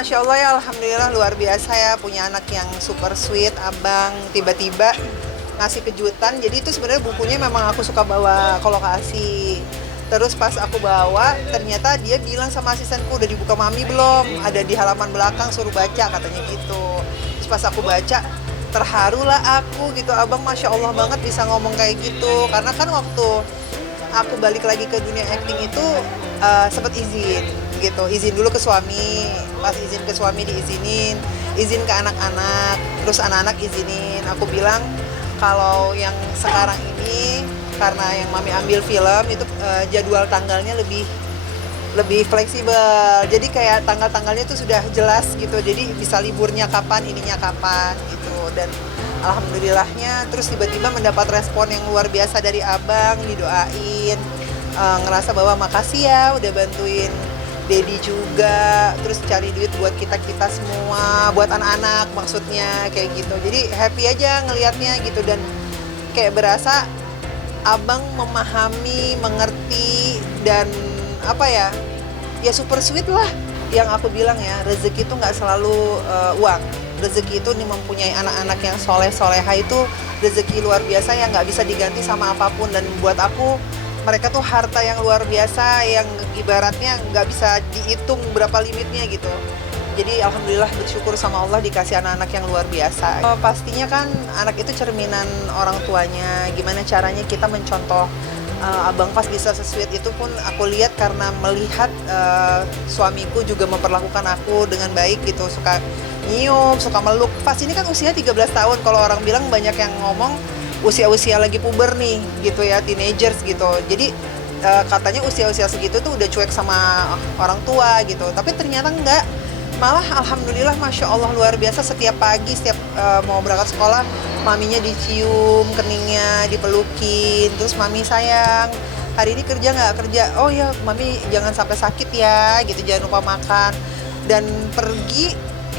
Masya Allah ya, Alhamdulillah luar biasa ya, punya anak yang super sweet. Abang tiba-tiba ngasih kejutan. Jadi itu sebenarnya bukunya memang aku suka bawa ke lokasi. Terus pas aku bawa, ternyata dia bilang sama asistenku, udah dibuka mami belum? Ada di halaman belakang, suruh baca katanya gitu. Terus pas aku baca, terharulah aku gitu. Abang Masya Allah banget bisa ngomong kayak gitu. Karena kan waktu aku balik lagi ke dunia acting itu sempat izin gitu, izin dulu ke suami. Pas izin ke suami diizinin, izin ke anak-anak, terus anak-anak izinin. Aku bilang kalau yang sekarang ini karena yang mami ambil film itu jadwal tanggalnya lebih lebih fleksibel, jadi kayak tanggal-tanggalnya tuh sudah jelas gitu, jadi bisa liburnya kapan, ininya kapan gitu. Dan alhamdulillahnya terus tiba-tiba mendapat respon yang luar biasa dari abang, didoain, ngerasa bahwa makasih ya udah bantuin Dedi juga, terus cari duit buat kita-kita semua, buat anak-anak maksudnya kayak gitu. Jadi happy aja ngelihatnya gitu, dan kayak berasa abang memahami, mengerti, dan apa ya, ya super sweet lah. Yang aku bilang ya, rezeki itu nggak selalu uang. Rezeki itu nih mempunyai anak-anak yang soleh-soleha itu rezeki luar biasa yang nggak bisa diganti sama apapun. Dan buat aku mereka tuh harta yang luar biasa yang ibaratnya nggak bisa dihitung berapa limitnya gitu. Jadi alhamdulillah bersyukur sama Allah dikasih anak-anak yang luar biasa. Pastinya kan anak itu cerminan orang tuanya. Gimana caranya kita mencontoh abang pas bisa se-sweet itu pun aku lihat karena melihat suamiku juga memperlakukan aku dengan baik gitu. Suka nyium, suka meluk. Pas ini kan usia 13 tahun. Kalau orang bilang banyak yang ngomong usia-usia lagi puber nih gitu ya, teenagers gitu. Jadi katanya usia-usia segitu tuh udah cuek sama orang tua gitu. Tapi ternyata enggak. Malah alhamdulillah Masya Allah luar biasa, setiap pagi, setiap mau berangkat sekolah, maminya dicium keningnya, dipelukin. Terus mami sayang, hari ini kerja nggak? Kerja. Oh ya mami jangan sampai sakit ya gitu, jangan lupa makan. Dan pergi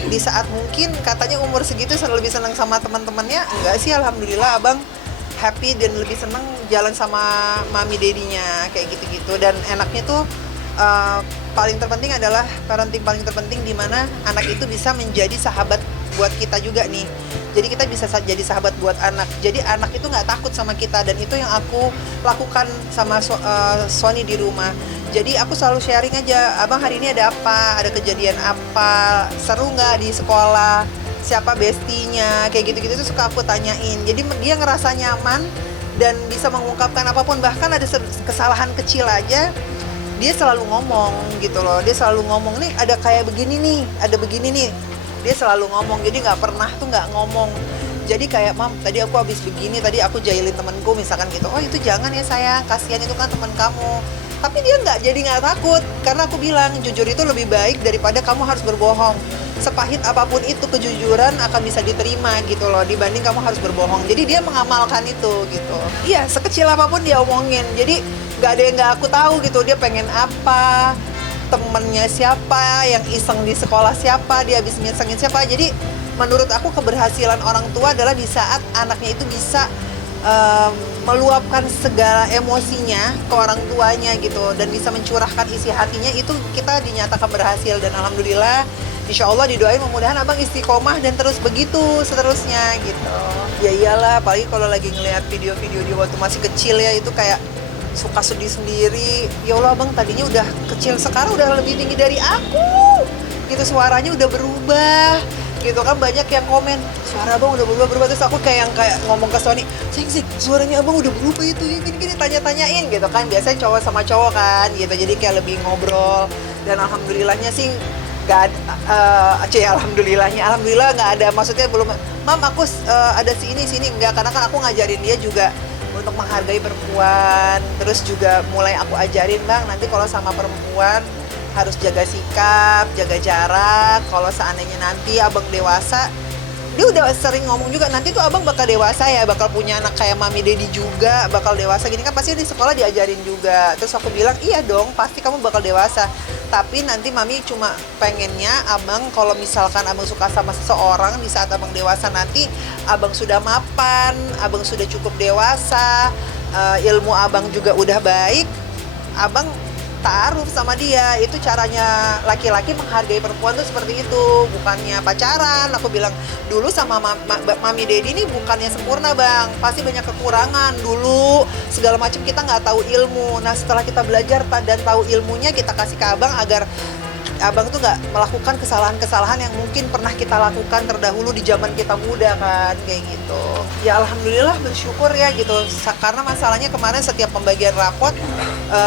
di saat mungkin katanya umur segitu lebih senang sama teman-temannya. Enggak sih, alhamdulillah abang happy dan lebih senang jalan sama mami dedinya kayak gitu-gitu. Dan enaknya tuh paling terpenting adalah parenting paling terpenting, di mana anak itu bisa menjadi sahabat buat kita juga nih. Jadi kita bisa jadi sahabat buat anak. Jadi anak itu nggak takut sama kita, dan itu yang aku lakukan sama Sony di rumah. Jadi aku selalu sharing aja, abang hari ini ada apa, ada kejadian apa, seru nggak di sekolah, siapa bestinya, kayak gitu-gitu tuh suka aku tanyain. Jadi dia ngerasa nyaman dan bisa mengungkapkan apapun, bahkan ada kesalahan kecil aja dia selalu ngomong gitu loh. Dia selalu ngomong, nih ada kayak begini nih, ada begini nih, dia selalu ngomong. Jadi nggak pernah tuh nggak ngomong. Jadi kayak, mam tadi aku habis begini, tadi aku jahilin temenku misalkan gitu, oh itu jangan ya sayang, kasihan itu kan teman kamu. Tapi dia nggak takut, karena aku bilang jujur itu lebih baik daripada kamu harus berbohong. Sepahit apapun itu, kejujuran akan bisa diterima gitu loh, dibanding kamu harus berbohong. Jadi dia mengamalkan itu gitu. Iya, sekecil apapun dia omongin. Jadi nggak ada yang nggak aku tahu gitu, dia pengen apa, temennya siapa, yang iseng di sekolah siapa, dia habis ngisengin siapa. Jadi menurut aku keberhasilan orang tua adalah di saat anaknya itu bisa meluapkan segala emosinya ke orang tuanya gitu, dan bisa mencurahkan isi hatinya. Itu kita dinyatakan berhasil, dan alhamdulillah insya Allah didoain mudah-mudahan abang istiqomah dan terus begitu seterusnya gitu. Ya iyalah, apalagi kalau lagi ngelihat video-video dia waktu masih kecil ya, itu kayak suka sedih sendiri. Ya Allah, abang tadinya udah kecil, sekarang udah lebih tinggi dari aku gitu, suaranya udah berubah gitu kan. Banyak yang komen, suara abang udah berubah. Terus aku kayak ngomong ke Sony, sing suaranya abang udah berubah itu, gini tanya-tanyain gitu kan. Biasanya cowok sama cowok kan gitu, jadi kayak lebih ngobrol. Dan alhamdulillahnya sih nggak ada, alhamdulillah nggak ada, maksudnya belum, mam aku ada sini enggak, karena kan aku ngajarin dia juga untuk menghargai perempuan. Terus juga mulai aku ajarin, bang nanti kalau sama perempuan harus jaga sikap, jaga jarak. Kalau seandainya nanti abang dewasa, dia udah sering ngomong juga, nanti tuh abang bakal dewasa ya, bakal punya anak kayak mami dedi juga, bakal dewasa gini kan, pasti di sekolah diajarin juga. Terus aku bilang, iya dong, pasti kamu bakal dewasa. Tapi nanti mami cuma pengennya abang kalau misalkan abang suka sama seseorang, di saat abang dewasa nanti, abang sudah mapan, abang sudah cukup dewasa, ilmu abang juga udah baik, abang ta'aruf sama dia. Itu caranya laki-laki menghargai perempuan tuh seperti itu, bukannya pacaran. Aku bilang dulu sama mami dedi ini bukannya sempurna bang, pasti banyak kekurangan dulu segala macam, kita nggak tahu ilmu. Nah setelah kita belajar dan tahu ilmunya, kita kasih ke abang agar abang tuh nggak melakukan kesalahan-kesalahan yang mungkin pernah kita lakukan terdahulu di zaman kita muda kan, kayak gitu. Ya alhamdulillah bersyukur ya gitu, karena masalahnya kemarin setiap pembagian rapot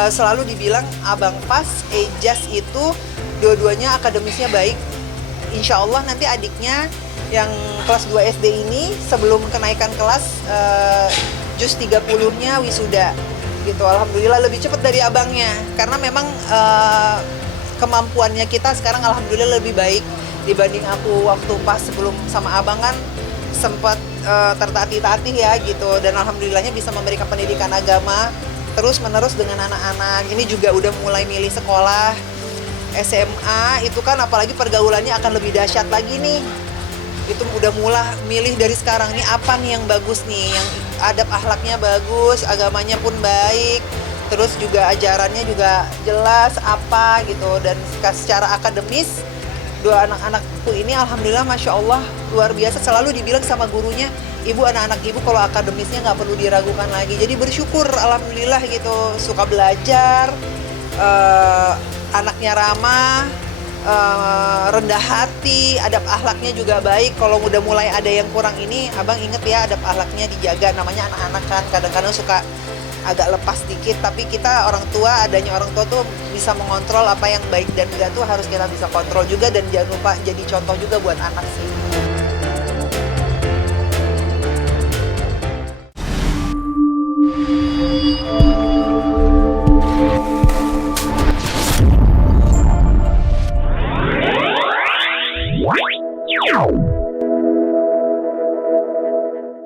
selalu dibilang abang pas, Ejaz itu dua-duanya akademisnya baik. Insya Allah nanti adiknya yang kelas 2 SD ini sebelum kenaikan kelas juz 30-nya wisuda gitu. Alhamdulillah lebih cepat dari abangnya, karena memang kemampuannya kita sekarang alhamdulillah lebih baik dibanding aku waktu pas sebelum sama abang kan sempat tertatih-tatih ya gitu. Dan alhamdulillahnya bisa memberikan pendidikan agama terus menerus dengan anak-anak. Ini juga udah mulai milih sekolah SMA, itu kan apalagi pergaulannya akan lebih dahsyat lagi nih. Itu udah mulai milih dari sekarang, nih apa nih yang bagus nih, yang adab akhlaknya bagus, agamanya pun baik, terus juga ajarannya juga jelas apa gitu. Dan secara akademis dua anak-anakku ini alhamdulillah masya Allah luar biasa, selalu dibilang sama gurunya, ibu, anak-anak ibu kalau akademisnya nggak perlu diragukan lagi. Jadi bersyukur alhamdulillah gitu, suka belajar, anaknya ramah, rendah hati, adab akhlaknya juga baik. Kalau udah mulai ada yang kurang ini, abang inget ya adab akhlaknya dijaga. Namanya anak-anak kan kadang-kadang suka agak lepas dikit, tapi kita orang tua, adanya orang tua tuh bisa mengontrol apa yang baik dan enggak tuh harus kita bisa kontrol juga. Dan jangan lupa jadi contoh juga buat anak sih.